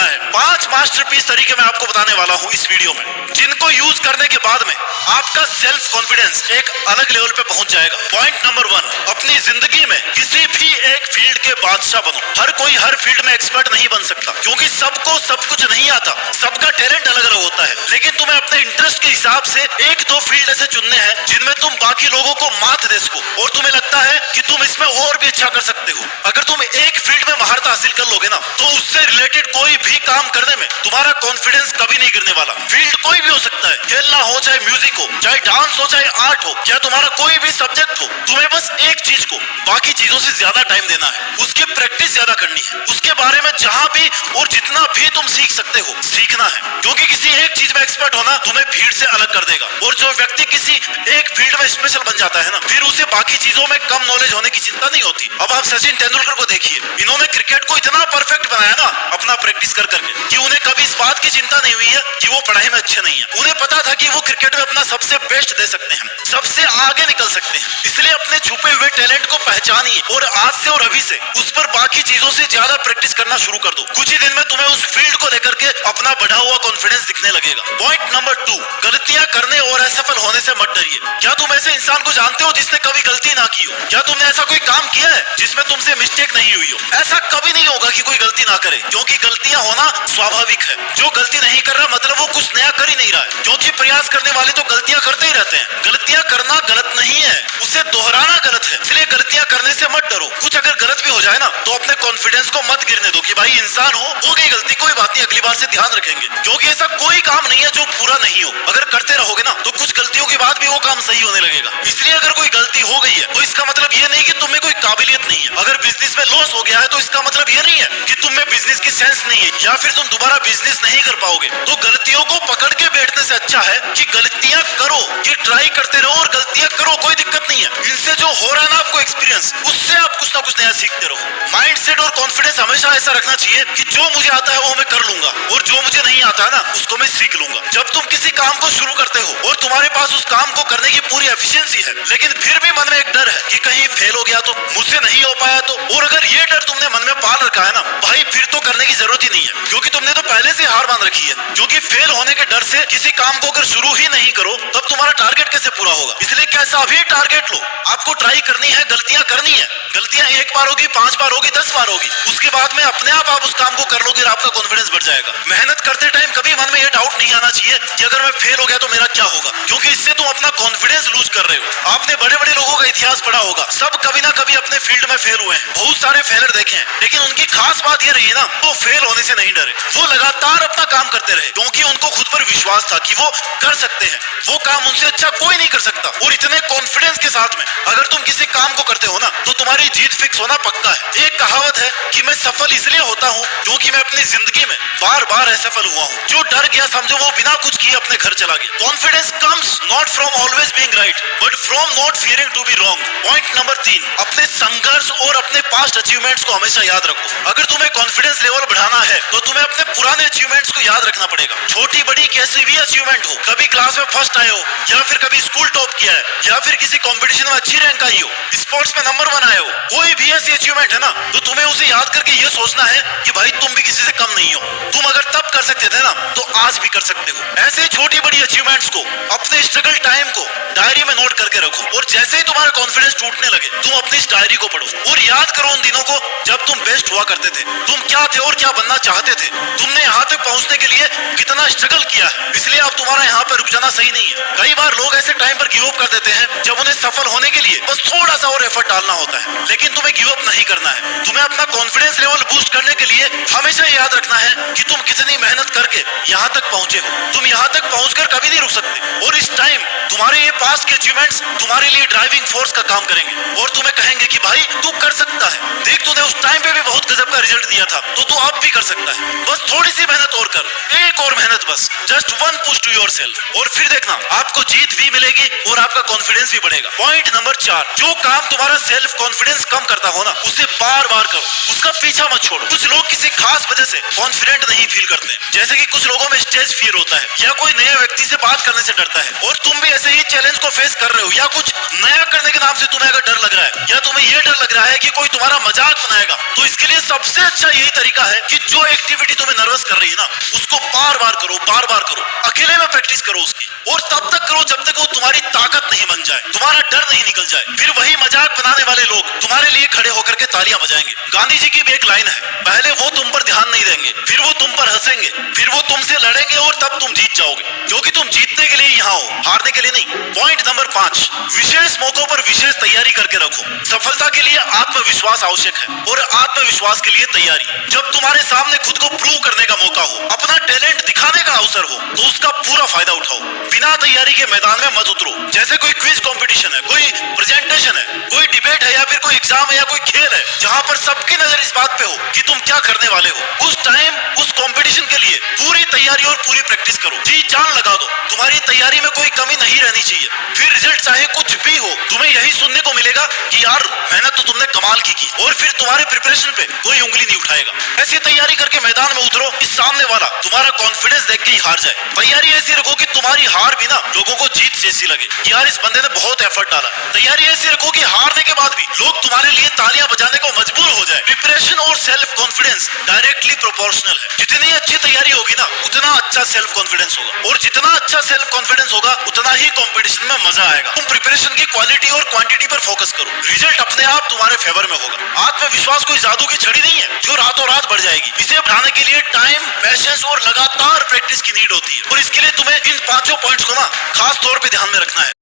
करना है। 5 मास्टरपीस तरीके मैं आपको बताने वाला हूँ इस वीडियो में, जिनको यूज करने के बाद में आपका सेल्फ कॉन्फिडेंस एक अलग लेवल पे पहुंच जाएगा। पॉइंट नंबर 1, अपनी जिंदगी में किसी भी एक फील्ड के बादशाह बनो। हर कोई हर फील्ड में एक्सपर्ट नहीं बन सकता, क्योंकि सबको सब कुछ नहीं आता, सबका टैलेंट अलग अलग होता है। लेकिन तुम्हें अपने इंटरेस्ट के हिसाब से 1-2 फील्ड ऐसे चुनने हैं जिनमें तुम बाकी लोगों को मात दे सको और तुम्हें लगता है कि तुम इसमें और भी अच्छा कर सकते हो। अगर तुम एक फील्ड में महारत हासिल कर लोगे ना, तो उससे रिलेटेड कोई भी काम करने में तुम्हारा कॉन्फिडेंस कभी नहीं गिरने वाला। फील्ड कोई भी हो सकता है, खेलना हो, चाहे म्यूजिक हो, चाहे डांस हो, चाहे आर्ट हो, या तुम्हारा कोई भी सब्जेक्ट हो। तुम्हें बस एक चीज को बाकी चीजों से ज्यादा टाइम देना है, उसकी प्रैक्टिस ज्यादा करनी है, उसके बारे में जहां भी और जितना भी तुम सीख सकते हो सीखना है। क्योंकि किसी एक चीज में एक्सपर्ट होना तुम्हें भीड़ से अलग कर देगा। और जो व्यक्ति किसी एक फील्ड में स्पेशल बन जाता है ना, फिर उसे बाकी चीजों में कम नॉलेज होने की चिंता नहीं होती। अब आप सचिन तेंदुलकर को देखिए, इन्होंने क्रिकेट को इतना परफेक्ट बनाया ना अपना प्रैक्टिस कर करके, कि उन्हें कभी इस बात की चिंता नहीं हुई है कि वो पढ़ाई में अच्छे नहीं है। उन्हें पता था कि वो क्रिकेट में अपना सबसे बेस्ट दे सकते हैं, सबसे आगे निकल सकते हैं। इसलिए अपने छुपे हुए टैलेंट को पहचानिए और आज से और अभी से उस पर बाकी चीजों से ज्यादा प्रैक्टिस करना शुरू कर दो। कुछ ही दिन में तुम्हें उस फील्ड को लेकर के अपना बढ़ा हुआ कॉन्फिडेंस दिखने लगेगा। पॉइंट नंबर 2, गलतियां करने और असफल होने से मत डरिए। क्या तुम ऐसे इंसान को जानते हो जिसने कभी गलती ना की हो? क्या तुमने ऐसा कोई काम किया है जिसमें तुमसे मिस्टेक नहीं हुई हो? ऐसा कभी नहीं होगा कि कोई गलती ना करे, क्योंकि गलतियां होना स्वाभाविक है। जो गलती नहीं कर रहा मतलब वो कुछ नया कर ही नहीं रहा है, क्योंकि प्रयास करने वाले तो गलतियां करते ही रहते हैं। गलतियां करना गलत नहीं है, उसे दोहराना गलत है। इसलिए गलतियां करने से मत डरो। कुछ अगर गलत भी हो जाए ना, तो अपने कॉन्फिडेंस को मत गिरने दो कि भाई इंसान हो गई गलती, कोई बात नहीं, अगली बार से ध्यान रखेंगे। क्योंकि ऐसा कोई काम नहीं है जो पूरा नहीं हो। अगर करते रहोगे ना, तो कुछ गलतियों के बाद भी वो काम सही होने लगेगा। इसलिए अगर कोई गलती हो गई है तो इसका मतलब ये नहीं कि तुम में कोई काबिलियत नहीं है। अगर बिजनेस में लॉस हो गया है तो इसका मतलब ये नहीं है कि तुम में बिजनेस की सेंस नहीं है या फिर तुम दोबारा बिजनेस नहीं कर पाओगे। तो गलतियों को पकड़ के बैठने से अच्छा है कि गलतियां करो, कि ट्राई करते रहो और गलतियां करो, कोई दिक्कत नहीं है। इनसे जो हो रहा है ना आपको एक्सपीरियंस, उससे आप कुछ ना कुछ नया सीखते रहो। माइंड सेट और कॉन्फिडेंस हमेशा ऐसा रखना चाहिए कि जो मुझे आता है वो मैं कर लूंगा और जो मुझे नहीं आता है ना उसको मैं सीख लूंगा। जब तुम किसी काम को शुरू करते हो और तुम्हारे पास उस काम को करने की पूरी एफिशिएंसी है, लेकिन फिर भी मन में एक डर है कि कहीं फेल हो गया तो, मुझसे नहीं हो पाया तो, और अगर ये डर तुमने मन में पाल रखा है ना भाई, फिर तो करने की जरूरत ही नहीं है, क्योंकि तुमने तो पहले से हार मान रखी है। क्योंकि फेल होने के डर से किसी काम को अगर शुरू ही नहीं करो तब तुम्हारा टारगेट कैसे पूरा होगा? इसलिए कैसा भी टारगेट लो, आपको ट्राई करनी है, गलतियां करनी है। गलतियां 1 बार होगी, 5 बार होगी, 10 बार होगी, उसके बाद में अपने आप उस काम को कर लोगे और आपका कॉन्फिडेंस बढ़ जाएगा। मेहनत करते टाइम कभी मन में ये डाउट नहीं आना चाहिए कि अगर मैं फेल हो गया तो मेरा क्या होगा, क्योंकि इससे तुम अपना कॉन्फिडेंस लूज कर रहे हो। आपने बड़े बड़े लोगों का इतिहास पढ़ा होगा, सब कभी ना कभी अपने फील्ड में फेल हुए हैं, बहुत सारे फेलर देखे हैं, लेकिन उनकी खास बात ये रही है ना, वो फेल होने से नहीं डरे, वो लगातार अपना काम करते रहे, क्योंकि उनको खुद पर विश्वास था कि वो कर सकते हैं, वो काम उनसे अच्छा कोई नहीं कर सकता। और इतने कॉन्फिडेंस के साथ में अगर तुम किसी काम को करते हो ना, तो तुम्हारी जीत फिक्स होना पक्का है। एक कहावत है कि मैं सफल इसलिए होता हूँ क्योंकि मैं अपनी जिंदगी में बार बार असफल हुआ हूँ। जो डर गया समझो वो बिना कुछ किए अपने घर चला गया। Confidence comes not from always being right but from not fearing to be wrong. Point number 3, अपने संघर्ष और अपने पास्ट अचीवमेंट्स को हमेशा याद रखो। अगर तुम्हें कॉन्फिडेंस लेवल बढ़ाना है तो तुम्हें अपने पुराने अचीवमेंट्स को याद रखना पड़ेगा। छोटी बड़ी कैसी भी अचीवमेंट हो, कभी क्लास में फर्स्ट आए हो, या फिर कभी स्कूल टॉप किया है, या फिर किसी कंपटीशन में अच्छी रैंक आई हो, स्पोर्ट्स में नंबर 1 आए हो, कोई भी ऐसी अचीवमेंट है ना, तो तुम्हें उसे याद करके ये सोचना है कि भाई तुम भी किसी से कम नहीं हो। तुम अगर तब कर सकते थे ना, तो आज भी कर सकते हो। ऐसे छोटी बड़ी अचीवमेंट्स को, अपने स्ट्रगल टाइम को डायरी में नोट करके रखो, और जैसे ही तुम्हारा कॉन्फिडेंस टूटने लगे तुम अपनी इस डायरी को पढ़ो और याद करो उन दिनों को जब तुम बेस्ट हुआ करते थे। तुम क्या थे और क्या बनना चाहते थे, तुमने यहाँ तक पहुँचने के लिए कितना स्ट्रगल किया है। इसलिए अब तुम्हारा यहाँ पर रुक जाना सही नहीं है। कई बार लोग ऐसे टाइम पर गिव अप कर देते हैं जब उन्हें सफल होने के लिए बस थोड़ा सा और एफर्ट डालना होता है, लेकिन तुम्हें गिव अप नहीं करना है। तुम्हें अपना कॉन्फिडेंस लेवल बूस्ट करने के लिए हमेशा याद रखना है कि तुम कितनी मेहनत करके यहाँ तक पहुँचे हो। तुम यहाँ तक पहुँचकर कभी नहीं रुक सकते, और इस टाइम तुम्हारे ये पास्ट के अचीवमेंट्स तुम्हारे लिए ड्राइविंग फोर्स का काम करेंगे और तुम्हें कहेंगे कि भाई तू कर सकता है। देख तूने उस टाइम पे भी बहुत गजब का रिजल्ट दिया था, तो तू अब भी कर सकता है। बस थोड़ी सी मेहनत मेहनत और कर, एक और मेहनत बस, just one push to yourself, और फिर देखना आपको जीत भी मिलेगी और आपका कॉन्फिडेंस भी बढ़ेगा। पॉइंट नंबर 4, जो काम तुम्हारा सेल्फ कॉन्फिडेंस कम करता हो ना, उसे बार बार करो, उसका पीछा मत छोड़ो। कुछ लोग किसी खास वजह से कॉन्फिडेंट नहीं फील करते, जैसे कि कुछ लोगों में स्टेज फियर होता है, या कोई नए व्यक्ति से बात करने से डरता है, और तुम भी ऐसे ही चैलेंज को फेस कर रहे हो, या कुछ नया करने के नाम से तुम्हें अगर डर लग रहा है, या तुम्हें ये डर लग रहा है कि कोई तुम्हारा मजाक बनाएगा, तो इसके लिए सबसे अच्छा यही तरीका है कि जो एक्टिविटी तुम्हें नर्वस कर रही है ना, उसको बार बार करो, बार बार करो, अकेले में प्रैक्टिस करो उसकी, और तब तक करो जब तक वो तुम्हारी ताकत नहीं बन जाए, तुम्हारा डर नहीं निकल जाए। फिर वही मजाक बनाने वाले लोग तुम्हारे लिए खड़े होकर के तालियां बजाएंगे। गांधी जी की भी एक लाइन है, पहले वो तुम पर ध्यान नहीं देंगे, फिर वो तुम पर हंसेंगे, फिर वो तुमसे लड़ेंगे और तब तुम जीत जाओगे, क्योंकि तुम जीतने के लिए यहाँ हो, हारने के लिए नहीं। पॉइंट नंबर 5, विशेष मौकों पर विशेष तैयारी करके रखो। सफलता के लिए आत्मविश्वास आवश्यक है, और आत्मविश्वास के लिए तैयारी। जब तुम्हारे सामने खुद को प्रूव करने का मौका हो, अपना टैलेंट दिखाने का अवसर हो, तो उसका पूरा फायदा उठाओ। बिना तैयारी के मैदान में मत उतरो। जैसे कोई क्विज कंपटीशन है, कोई प्रेजेंटेशन है, कोई डिबेट है, या फिर कोई एग्जाम है, या कोई खेल है, जहां पर सबकी नजर इस बात पे हो कि तुम क्या करने वाले हो, उस टाइम उस कंपटीशन के लिए पूरी तैयारी और पूरी प्रैक्टिस करो, जी जान लगा दो। तुम्हारी तैयारी में कोई कमी नहीं रहनी चाहिए। फिर रिजल्ट चाहे कुछ भी हो, तुम्हें यही सुनने को मिलेगा कि यार मेहनत तो तुमने कमाल की, और फिर तुम्हारे प्रिपरेशन पे कोई उंगली नहीं उठाएगा। ऐसी तैयारी करके मैदान में उतरो कि सामने वाला तुम्हारा कॉन्फिडेंस देख के ही हार जाए। तैयारी ऐसी रखो कि तुम्हारी हार भी ना लोगों को जीत जैसी लगे कि यार इस बंदे ने बहुत एफर्ट डाला। तैयारी ऐसी रखो कि हारने के बाद भी लोग तुम्हारे लिए तालियां बजाने को मजबूर हो जाए। प्रिपरेशन और सेल्फ कॉन्फिडेंस डायरेक्टली प्रोपोर्शनल है। जितनी अच्छी तैयारी होगी ना, उतना अच्छा सेल्फ कॉन्फिडेंस होगा, और जितना अच्छा सेल्फ कॉन्फिडेंस होगा, उतना ही कंपटीशन में मजा आएगा। तुम प्रिपरेशन की क्वालिटी और क्वांटिटी पर फोकस करो, रिजल्ट अपने आप तुम्हारे फेवर में होगा। आत्मविश्वास कोई जादू की छड़ी नहीं है जो रातों रात बढ़ जाएगी। इसे बढ़ाने के लिए टाइम, पैशंस और लगातार प्रैक्टिस की नीड होती है, और इसके लिए तुम्हें इन 5 पॉइंट्स को ना खास तौर पे ध्यान में रखना है।